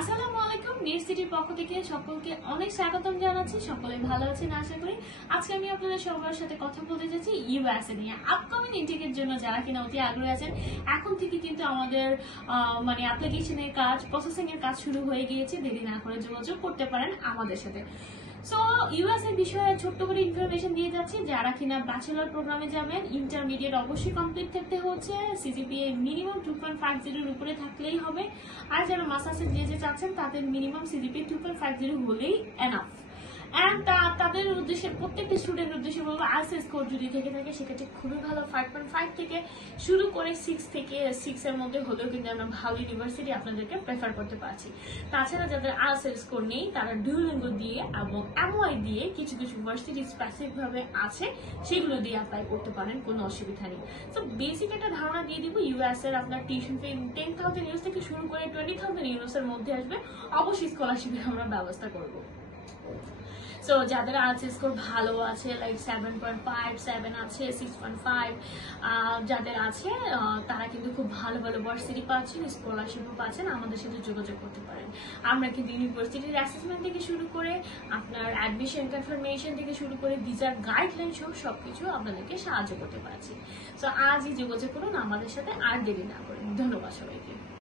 আসসালামু আলাইকুম। নিউজ সিটির পক্ষ থেকে সকলকে অনেক স্বাগতম জানাচ্ছি। সকলে ভালো আছেন আশা করি। আজকে আমি আপনাদের সবার সাথে কথা বলতে যাচ্ছি ইউএসএ নিয়ে। আপকামিং ইনটেকের জন্য যারা কিনা অতি আগ্রহী আছেন, এখন থেকে কিন্তু আমাদের অ্যাপ্লিকেশনের কাজ, প্রসেসিং এর কাজ শুরু হয়ে গিয়েছে। দেরি না করে যোগাযোগ করতে পারেন আমাদের সাথে। সো ইউএসএ বিষয়ে ছোট্ট করে ইনফরমেশন দিয়ে যাচ্ছি। যারা কিনা ব্যাচেলর প্রোগ্রামে যাবেন, ইন্টারমিডিয়েট অবশ্যই কমপ্লিট থাকতে হচ্ছে, সিজিপিএ মিনিমাম 2.50 এর উপরে থাকলেই হবে। আর যারা মাস্টার্সে যে চাচ্ছেন তাদের মিনিমাম সিজিপিএ 2.50 হলেই এনাফ। এন্ড তাদের উদ্দেশ্যে, প্রত্যেকটা স্টুডেন্টের উদ্দেশ্যে বলবো, আইএলটিএস স্কোর যদি থেকে থাকে সেক্ষেত্রে খুবই ভালো। 5.5 থেকে শুরু করে 6 এর মধ্যে হলেও কিন্তু আমরা ভালো ইউনিভার্সিটি আপনাদেরকে প্রেফার করতে পারছি। তাছাড়া যাদের আইএলটিএস স্কোর নেই তারা ডুওলিঙ্গো দিয়ে এবং এমওআই দিয়ে কিছু ইউনিভার্সিটি স্পেসিফিক ভাবে আছে, সেগুলো দিয়ে অ্যাপ্লাই করতে পারেন, কোনো অসুবিধা নেই। তো বেসিক একটা ধারণা দিয়ে দিব। ইউএস এর আপনার টিউশন ফি 10,000 ইউরোস থেকে শুরু করে 20,000 ইউরোস এর মধ্যে আসবে। অবশ্যই স্কলারশিপের আমরা ব্যবস্থা করব। সো যাদের আইএলটিএস স্কোর ভালো আছে, লাইক 7.5, 7 আছে, 6.5 যাদের আছে, তারা কিন্তু খুব ভালো ভালো ভার্সিটি পাচ্ছেন, স্কলারশিপও পাচ্ছেন। আমাদের সাথে যোগাযোগ করতে পারেন। আমরা কিন্তু ইউনিভার্সিটির অ্যাসেসমেন্ট থেকে শুরু করে আপনার অ্যাডমিশন কনফার্মেশন থেকে শুরু করে ভিসার গাইডলাইন সহ সবকিছু আপনাদেরকে সাহায্য করতে পারছি। সো আজই যোগাযোগ করুন আমাদের সাথে, আর দেরি না করুন। ধন্যবাদ সবাইকে।